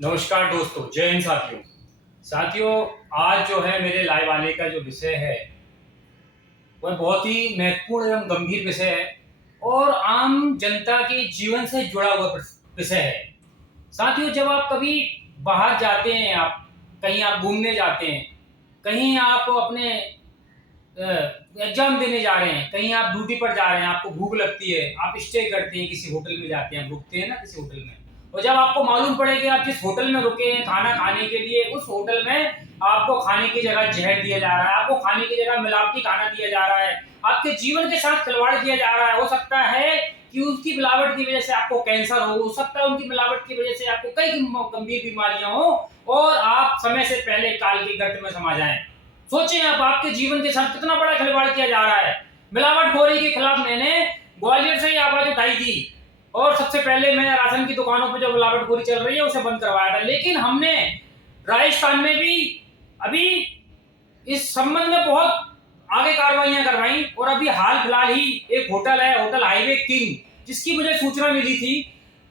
नमस्कार दोस्तों, जय हिंद साथियों। साथियों, आज जो है मेरे लाइव आने का जो विषय है वह बहुत ही महत्वपूर्ण एवं गंभीर विषय है और आम जनता के जीवन से जुड़ा हुआ विषय है। साथियों, जब आप कभी बाहर जाते हैं, आप कहीं आप घूमने जाते हैं, कहीं आप अपने एग्जाम देने जा रहे हैं, कहीं आप ड्यूटी पर जा रहे हैं, आपको भूख लगती है, आप स्टे करते हैं, किसी होटल में जाते हैं, रुकते हैं ना किसी होटल में। और जब आपको मालूम पड़े कि आप जिस होटल में रुके हैं खाना खाने के लिए, उस होटल में आपको खाने की जगह जहर दिया जा रहा है, आपको खाने की जगह मिलावटी खाना दिया जा रहा है, आपके जीवन के साथ खिलवाड़ किया जा रहा है। हो सकता है कि उसकी मिलावट की वजह से आपको कैंसर हो सकता है उनकी मिलावट की वजह से आपको कई गंभीर बीमारियां हो और आप समय से पहले काल के गर्त में समा जाएं। सोचिए आप, आपके जीवन के साथ कितना बड़ा खिलवाड़ किया जा रहा है। मिलावटखोरी के खिलाफ मैंने ग्वालियर से ही आवाज उठाई थी और सबसे पहले मैंने राशन की दुकानों पर जो मिलावटखोरी चल रही है उसे बंद करवाया था। लेकिन हमने राजस्थान में भी अभी इस संबंध में बहुत आगे कार्रवाइयां करवाई और अभी हाल फिलहाल ही एक होटल है, होटल हाईवे किंग, जिसकी मुझे सूचना मिली थी।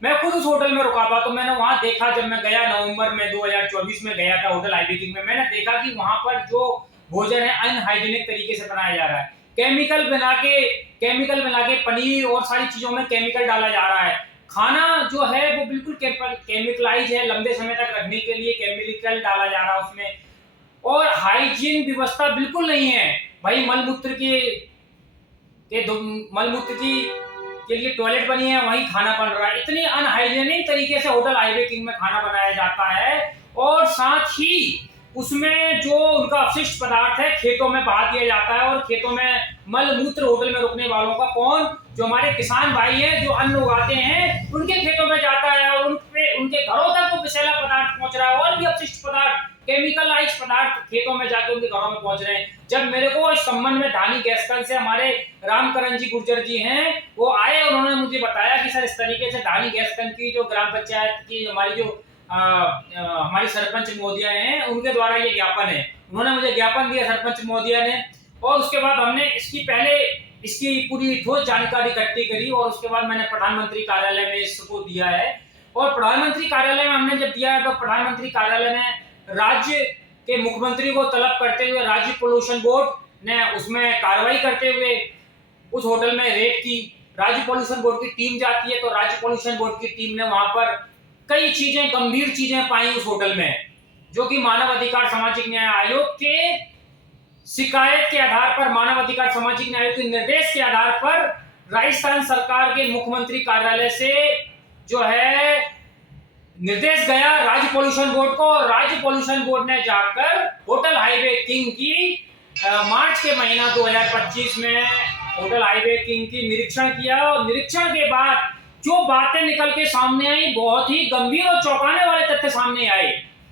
मैं खुद उस होटल में रुका था, तो मैंने वहां देखा, जब मैं गया नवंबर में 2024 में गया था होटल हाईवे किंग में, मैंने देखा कि वहां पर जो भोजन है अनहाइजीनिक तरीके से बनाया जा रहा है। केमिकल मिला के पनीर और सारी चीजों में केमिकल डाला जा रहा है। खाना जो है वो बिल्कुल केमिकलाइज है, लंबे समय तक रखने के लिए केमिकल डाला जा रहा है उसमें, और हाइजीन व्यवस्था बिल्कुल नहीं है। भाई मलमूत्र की के लिए टॉयलेट बनी है, वहीं खाना बन रहा है। इतनी अनहाइजीनिक तरीके से होटल हाईवे किंग में खाना बनाया जाता है और साथ ही उसमें जो उनका अपशिष्ट पदार्थ है खेतों में बहा दिया जाता है। और खेतों में मलमूत्र होटल में रुकने वालों का कौन, जो हमारे किसान भाई हैं जो अन्न उगाते हैं, उनके खेतों में जाता है और उनके घरों तक वो विषैला पदार्थ पहुंच रहा है और भी अपशिष्ट पदार्थ, केमिकलाइज पदार्थ खेतों में जाके उनके घरों में पहुंच रहे हैं। जब मेरे को इस संबंध में धानी गैसकल से हमारे रामकरण जी गुर्जर जी हैं, वो आए और उन्होंने मुझे बताया कि सर इस तरीके से धानी गैसकल की जो ग्राम पंचायत की हमारी जो हमारी सरपंच महोदया हैं उनके द्वारा ये ज्ञापन है। उन्होंने मुझे ज्ञापन दिया सरपंच महोदया ने, और उसके बाद हमने इसकी पूरी ठोस जानकारी इकट्ठी करी और उसके बाद मैंने प्रधानमंत्री कार्यालय में इसको दिया है। और प्रधानमंत्री कार्यालय में हमने जब दिया है तो प्रधानमंत्री कार्यालय ने राज्य के मुख्यमंत्री को तलब करते हुए राज्य पोल्यूशन बोर्ड ने उसमें कार्रवाई करते हुए उस होटल में रेड की। राज्य पोल्यूशन बोर्ड की टीम जाती है तो राज्य पोल्यूशन बोर्ड की टीम ने वहां पर कई चीजें, गंभीर चीजें पाई उस होटल में, जो कि मानव अधिकार सामाजिक न्याय आयोग के शिकायत के आधार पर, मानव अधिकार सामाजिक न्याय आयोग के निर्देश के आधार पर राजस्थान सरकार के मुख्यमंत्री कार्यालय से जो है निर्देश गया राज्य पोल्यूशन बोर्ड को। राज्य पोल्यूशन बोर्ड ने जाकर होटल हाईवे किंग की मार्च के महीना 2025 में होटल हाईवे किंग की निरीक्षण किया और निरीक्षण के बाद जो बातें निकल के सामने आई, बहुत ही गंभीर और चौंकाने वाले तथ्य सामने आए।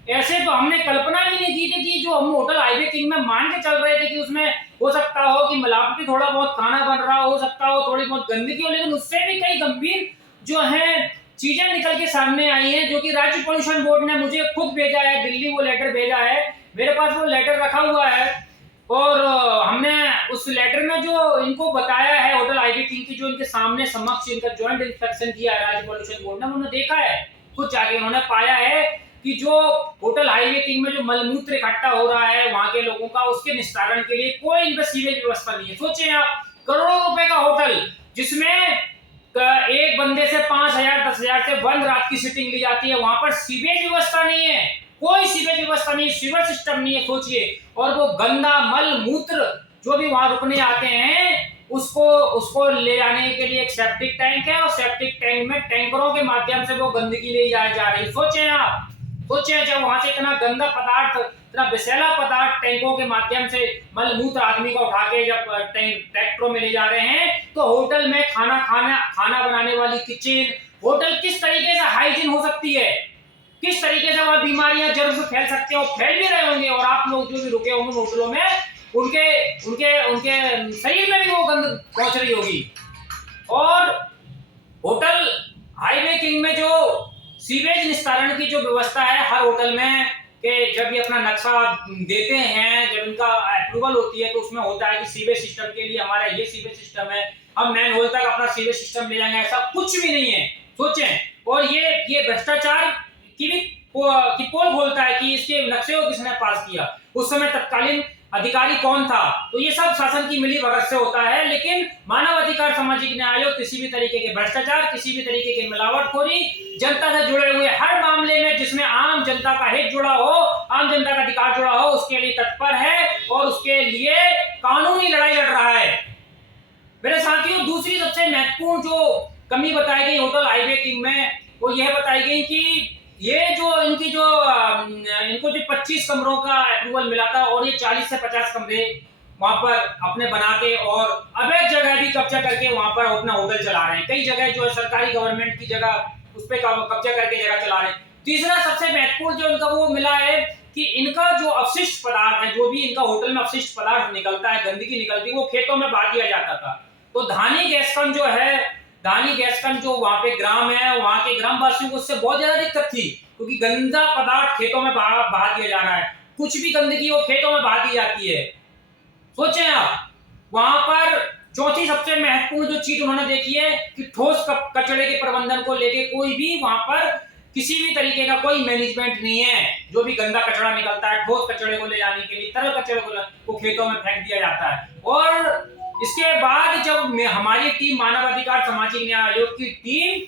ऐसे तो हमने कल्पना भी नहीं की थी कि जो हम होटल हाईवे किंग में मान के चल रहे थे कि उसमें हो सकता हो कि मिलावटी थोड़ा बहुत खाना बन रहा हो सकता हो, थोड़ी बहुत गंदगी हो, लेकिन उससे भी कई गंभीर जो है चीजें निकल के सामने आई हैं, जो कि राज्य पोल्यूशन बोर्ड ने मुझे खुद भेजा है, दिल्ली वो लेटर भेजा है, मेरे पास वो लेटर रखा हुआ है। और हमने उस लेटर में जो इनको बताया है होटल हाईवे किंग की, जो इनके सामने समक्ष इनका ज्वाइंट इंस्पेक्शन किया है राज्य पोल्यूशन बोर्ड ने, उन्होंने देखा है खुद जाके, उन्होंने पाया है कि जो होटल हाईवे किंग में जो मलमूत्र इकट्ठा हो रहा है वहां के लोगों का, उसके निस्तारण के लिए कोई इनका सीवेज व्यवस्था नहीं है। सोचिए आप, करोड़ों रुपए का होटल जिसमें एक बंदे से 5,000 10,000 से बंद रात की सीटिंग ली जाती है, वहां पर सीवेज व्यवस्था नहीं है, कोई सीवेज व्यवस्था नहीं, सीवर सिस्टम नहीं है। सोचिए, और वो गंदा मल मूत्र जो भी वहां रुकने आते हैं उसको ले जाने के लिए एक सेप्टिक टैंक है और सेप्टिक टैंक में टैंकरों के माध्यम से वो गंदगी ले जाई जा रही है। सोचे आप, सोचे जब वहां से इतना गंदा पदार्थ, इतना विषैला पदार्थ टैंकों के माध्यम से मलमूत्र आदमी का उठा के जब ट्रैक्टरों में ले जा रहे हैं, तो होटल में खाना बनाने वाली किचन, होटल किस तरीके से हाइजीन हो सकती है, किस तरीके से वहां बीमारियां जरूर से फैल सकती है और फैल भी रहे होंगे। और आप लोग जो भी रुके होंगे होटलों में, उनके उनके उनके शरीर में भी वो गंद पहुंच रही होगी। और होटल हाईवे किंग में जो सीवेज निस्तारण की जो व्यवस्था है हर होटल में, कि जब ये अपना नक्शा देते हैं, जब इनका अप्रूवल होती है तो उसमें होता है कि सीवेज सिस्टम के लिए हमारा ये सीवेज सिस्टम है, हम मैन होल तक अपना सीवेज सिस्टम ले जाएंगे, ऐसा कुछ भी नहीं है। सोचें, और ये भ्रष्टाचार की भी की पोल खोलता है कि इसके नक्शे को किसने पास किया, उस समय तत्कालीन अधिकारी कौन था। तो ये सब शासन की मिली भगत से होता है। लेकिन मानव अधिकार सामाजिक न्याय आयोग किसी भी तरीके के भ्रष्टाचार, किसी भी तरीके की मिलावटखोरी, जनता से जुड़े हुए हर मामले में जिसमें आम जनता का हित जुड़ा हो, आम जनता का अधिकार जुड़ा हो, उसके लिए तत्पर है और उसके लिए कानूनी लड़ाई लड़ रहा है। मेरे साथियों, दूसरी सबसे महत्वपूर्ण जो कमी बताई गई होटल हाईवे किंग में, वो यह बताई गई कि ये जो इनको जो 25 कमरों का अप्रूवल मिला था और ये 40 से 50 कमरे वहां पर अपने बना के और अवैध जगह भी कब्जा करके वहां पर अपना होटल चला रहे हैं। कई जगह जो है सरकारी गवर्नमेंट की जगह उस पर कब्जा करके जगह चला रहे हैं। तीसरा सबसे महत्वपूर्ण जो इनका वो मिला है कि इनका जो अपशिष्ट पदार्थ है, जो भी इनका होटल में अपशिष्ट पदार्थ निकलता है, गंदगी निकलती है, वो खेतों में बहा दिया जाता था। तो धानी गैसकन जो है, धानी गैसकन जो वहां पे ग्राम है, वहां के ग्रामवासियों को उससे बहुत ज्यादा दिक्कत थी, क्योंकि गंदा पदार्थ खेतों में बहा दिया जा रहा है। कुछ भी गंदगी वो खेतों में बहा दी जाती है। सोचें आप, वहां पर चौथी सबसे महत्वपूर्ण जो चीज उन्होंने देखी है कि ठोस कचरे के प्रबंधन को लेके कोई भी वहां पर किसी भी तरीके का कोई मैनेजमेंट नहीं है। जो भी गंदा कचरा निकलता है, ठोस कचरे को ले जाने के लिए, तरल कचरे को खेतों में फेंक दिया जाता है। और इसके बाद जब हमारी टीम, मानव अधिकार सामाजिक न्याय आयोग की टीम,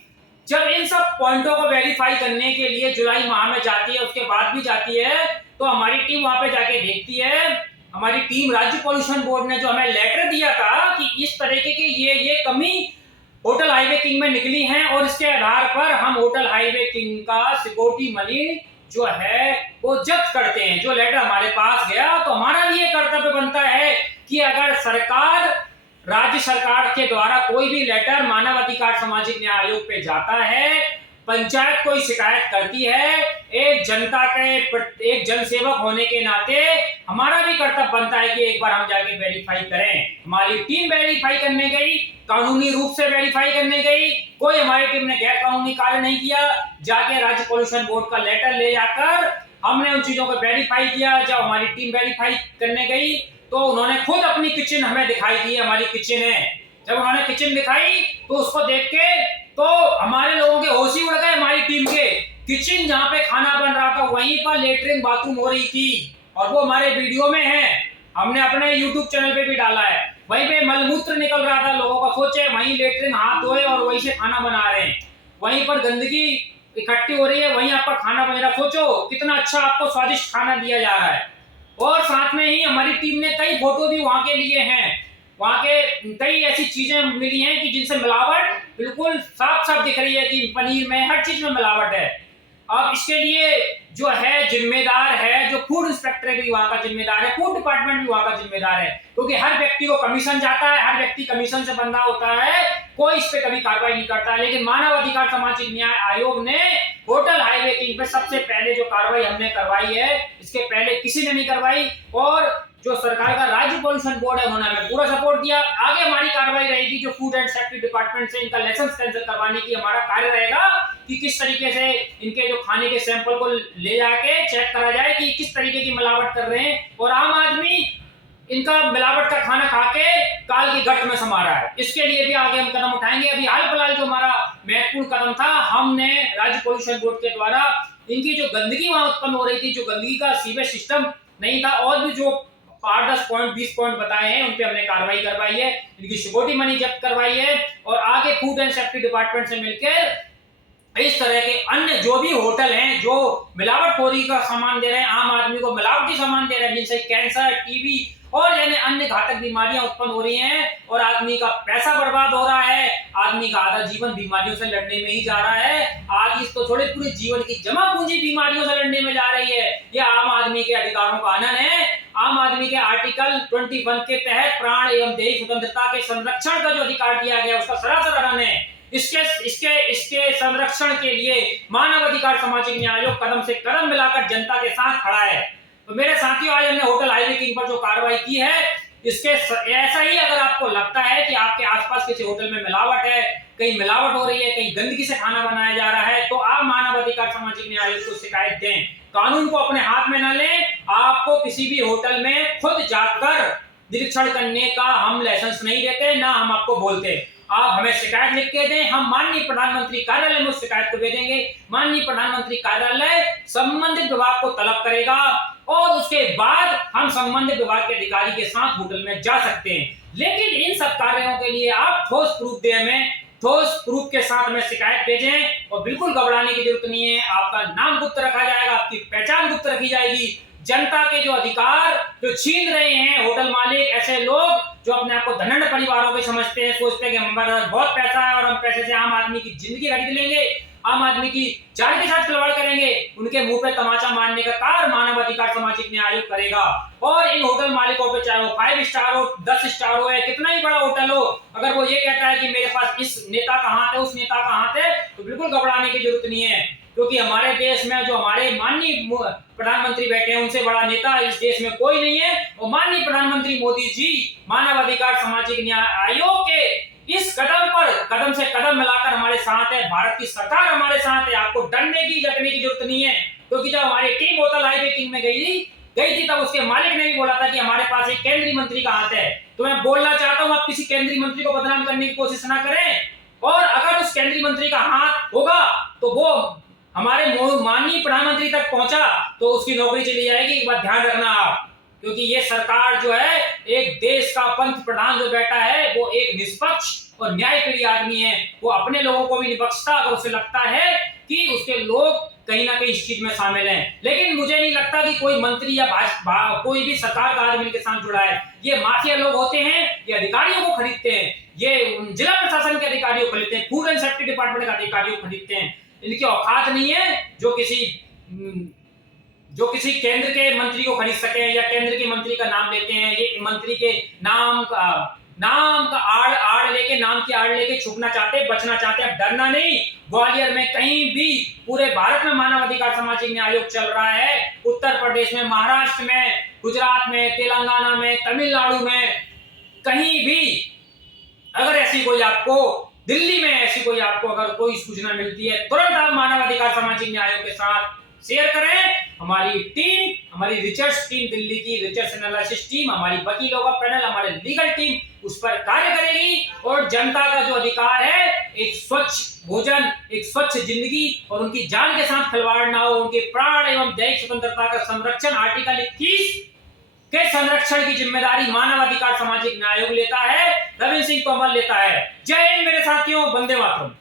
जब इन सब पॉइंटों को वेरीफाई करने के लिए जुलाई माह में जाती है, उसके बाद भी जाती है, तो हमारी टीम वहां पे जाके देखती है। हमारी टीम, राज्य पॉल्यूशन बोर्ड ने जो हमें लेटर दिया था कि इस तरीके की ये कमी होटल हाईवे किंग में निकली है और इसके आधार पर हम होटल हाईवे किंग का सिक्योरिटी मनी जो है वो जब्त करते हैं। जो लेटर हमारे पास गया, तो हमारा भी ये कर्तव्य बनता है कि अगर सरकार, राज्य सरकार के द्वारा कोई भी लेटर मानव अधिकार सामाजिक न्याय आयोग पे जाता है, पंचायत कोई शिकायत करती है, एक जनता के, एक जनसेवक होने के नाते हमारा भी कर्तव्य बनता है कि एक बार हम जाके वेरीफाई करें। हमारी टीम वेरीफाई करने गई, कानूनी रूप से वेरीफाई करने गई, कोई हमारी टीम ने गैर कानूनी कार्य नहीं किया। जाके राज्य पॉल्यूशन बोर्ड का लेटर ले जाकर हमने उन चीजों को वेरीफाई किया। जब हमारी टीम वेरीफाई करने गई तो उन्होंने खुद अपनी किचन हमें दिखाई दी, हमारी किचन है। जब उन्होंने किचन दिखाई तो उसको देख के तो हमारे लोगों के होश ही उड़ गए। हमारी टीम के किचन जहां पे खाना बन रहा था, वहीं पर लेटरिन बाथरूम हो रही थी और वो हमारे वीडियो में है, हमने अपने यूट्यूब चैनल पे भी डाला है। वहीं पे मलमूत्र निकल रहा था लोगों का, सोचे वहीं लेटरिन हाथ धोए और वहीं से खाना बना रहे हैं। वहीं पर गंदगी इकट्ठी हो रही है, वहीं आपका खाना बन रहा है। सोचो कितना अच्छा आपको स्वादिष्ट खाना दिया जा रहा है। और साथ में ही हमारी टीम ने कई फोटो भी वहां के लिए हैं। वहां के कई ऐसी चीजें मिली हैं कि जिनसे मिलावट बिल्कुल साफ साफ दिख रही है कि पनीर में, हर चीज में मिलावट है। अब इसके लिए जो है जिम्मेदार है, जो फूड इंस्पेक्टर भी वहां का जिम्मेदार है, फूड डिपार्टमेंट भी वहां का जिम्मेदार है, क्योंकि हर व्यक्ति को कमीशन जाता है, हर व्यक्ति कमीशन से बंधा होता है, कोई इस पे कभी कार्रवाई नहीं करता है। लेकिन मानव अधिकार सामाजिक न्याय आयोग ने होटल हाईवे किंग पे सबसे पहले जो कार्रवाई हमने करवाई है, इसके पहले किसी ने नहीं करवाई। और जो सरकार का राज्य पॉल्यूशन बोर्ड है, उन्होंने हमें पूरा सपोर्ट दिया। आगे हमारी कार्रवाई रहेगी जो फूड एंड सेफ्टी डिपार्टमेंट से इनका लाइसेंस कैंसिल करवाने की हमारा कार्य रहेगा कि किस तरीके से इनके जो खाने के सैंपल को ले जाके चेक करा जाए कि किस तरीके की मिलावट कर रहे हैं और आम आदमी इनका मिलावट का खाना खा के काल की गट में समा रहा है। इसके लिए भी आगे हम कदम उठाएंगे। अभी हाल फिलहाल जो हमारा महत्वपूर्ण कदम था, हमने राज्य पॉल्यूशन बोर्ड के द्वारा इनकी जो गंदगी वहां उत्पन्न हो रही थी, जो गंदगी का सीवेज सिस्टम नहीं था, और भी जो 8-10 पॉइंट 20 पॉइंट बताए हैं, उन पे हमने कार्रवाई करवाई है, इनकी सिक्योरिटी मनी जब्त करवाई है। और आगे फूड एंड सेफ्टी डिपार्टमेंट से मिलकर इस तरह के अन्य जो भी होटल हैं जो मिलावटखोरी का सामान दे रहे हैं, आम आदमी को मिलावटी सामान दे रहे हैं, जिनसे कैंसर, टीबी और यानी अन्य घातक बीमारियां उत्पन्न हो रही हैं और आदमी का पैसा बर्बाद हो रहा है, आदमी का आधा जीवन बीमारियों से लड़ने में ही जा रहा है। आज इसको थोड़े पूरे जीवन की जमा पूंजी बीमारियों से लड़ने में जा रही है। ये आम आदमी के अधिकारों का हनन है। आम आदमी के आर्टिकल 21 के तहत प्राण एवं देह स्वतंत्रता के संरक्षण का जो अधिकार दिया गया, उसका सरासर हनन है। इसके संरक्षण के लिए मानव अधिकार सामाजिक न्याय आयोग कदम से कदम मिलाकर जनता के साथ खड़ा है। तो मेरे साथियों, आज हमने होटल हाईवे किंग पर जो कार्रवाई की है, इसके ऐसा ही अगर आपको लगता है कि आपके आसपास किसी होटल में मिलावट है, कहीं मिलावट हो रही है, कहीं गंदगी से खाना बनाया जा रहा है, तो आप मानव अधिकार सामाजिक न्याय आयोग को शिकायत दें। कानून को अपने हाथ में न लें। आपको किसी भी होटल में खुद जाकर निरीक्षण करने का हम लाइसेंस नहीं देते, ना हम आपको बोलते। आप हमें शिकायत लिख के दें, हम माननीय प्रधानमंत्री कार्यालय में उस शिकायत को भेजेंगे। माननीय प्रधानमंत्री कार्यालय संबंधित विभाग को तलब करेगा और उसके बाद हम संबंधित विभाग के अधिकारी के साथ होटल में जा सकते हैं। लेकिन इन सब कार्यों के लिए आप ठोस प्रूफ दें, हमें ठोस प्रूफ के साथ हमें शिकायत भेजें और बिल्कुल घबराने की जरूरत नहीं है। आपका नाम गुप्त रखा जाएगा, आपकी पहचान गुप्त रखी जाएगी। जनता के जो अधिकार जो छीन रहे हैं होटल मालिक, ऐसे लोग जो अपने आप को धनंड परिवारों के समझते हैं, सोचते हैं कि हमारे पास बहुत पैसा है और हम पैसे से आम आदमी की जिंदगी खरीद लेंगे, आम आदमी की जान के साथ खिलवाड़ करेंगे, उनके मुंह पे तमाचा मारने का कार्य मानव अधिकार सामाजिक न्याय आयोग करेगा। और इन होटल मालिकों पे, चाहे वो 5 स्टार हो, 10 स्टार हो, या कितना ही बड़ा होटल हो, अगर वो ये कहता है कि मेरे पास इस नेता का हाथ है, उस नेता का हाथ है, तो बिल्कुल घबराने की जरूरत नहीं है। क्योंकि हमारे देश में जो हमारे माननीय प्रधानमंत्री बैठे हैं, उनसे बड़ा नेता इस देश में कोई नहीं है। और माननीय प्रधानमंत्री मोदी जी मानव अधिकार सामाजिक न्याय आयोग के इस कदम पर कदम से कदम मिलाकर हमारे साथ है। भारत की सरकार हमारे साथ है। आपको डरने की जगने की जरूरत नहीं है। क्योंकि जब हमारी टीम होटल हाईवे किंग में गई थी तब उसके मालिक ने भी बोला था कि हमारे पास एक केंद्रीय मंत्री का हाथ है। तो मैं बोलना चाहता हूं, आप किसी केंद्रीय मंत्री को बदनाम करने की कोशिश ना करें। और अगर उस केंद्रीय मंत्री का हाथ होगा तो वो हमारे माननीय प्रधानमंत्री तक पहुंचा तो उसकी नौकरी चली जाएगी। एक बात ध्यान रखना आप, क्योंकि ये सरकार जो है, एक देश का पंत प्रधान जो बैठा है, वो एक निष्पक्ष और न्यायप्रिय आदमी है। वो अपने लोगों को भी नहीं बख्शता अगर उसे लगता है कि उसके लोग कहीं ना कहीं इस चीज में शामिल हैं। लेकिन मुझे नहीं लगता कि कोई मंत्री या कोई भी सरकार का आदमी के साथ जुड़ा है। ये माफिया लोग होते हैं, ये अधिकारियों को खरीदते हैं, ये जिला प्रशासन के अधिकारियों को खरीदते हैं, फूड एंड सेफ्टी डिपार्टमेंट के अधिकारियों को खरीदते हैं। इनकी औकात नहीं है जो किसी केंद्र के मंत्री को खरीद सके या केंद्र के मंत्री का नाम लेते हैं। ये मंत्री के नाम का आड़ लेके, नाम की आड़ लेके छुपना चाहते हैं, बचना चाहते हैं। डरना नहीं। ग्वालियर में कहीं भी, पूरे भारत में मानव अधिकार सामाजिक न्याय आयोग चल रहा है। उत्तर प्रदेश में, महाराष्ट्र में, गुजरात में, तेलंगाना में, तमिलनाडु में, कहीं भी अगर ऐसी कोई आपको, दिल्ली में ऐसी कोई आपको अगर कोई सूचना मिलती है, तुरंत आप मानव अधिकार सामाजिक न्याय आयोग के साथ शेयर करें। हमारी टीम, हमारी रिसर्च टीम, दिल्ली की रिसर्च एनालिसिस टीम, हमारी वकीलों का पैनल, हमारे लीगल टीम उस पर कार्य करेगी। और जनता का जो अधिकार है, एक स्वच्छ भोजन, एक स्वच्छ जिंदगी और उनकी जान के साथ खिलवाड़ ना हो, उनके प्राण एवं दैहिक स्वतंत्रता का संरक्षण, आर्टिकल 21 के संरक्षण की जिम्मेदारी मानव अधिकार सामाजिक न्याय आयोग लेता है, रविंद्र सिंह तोमर लेता है। जय हिंद मेरे साथियों, वंदे मातरम।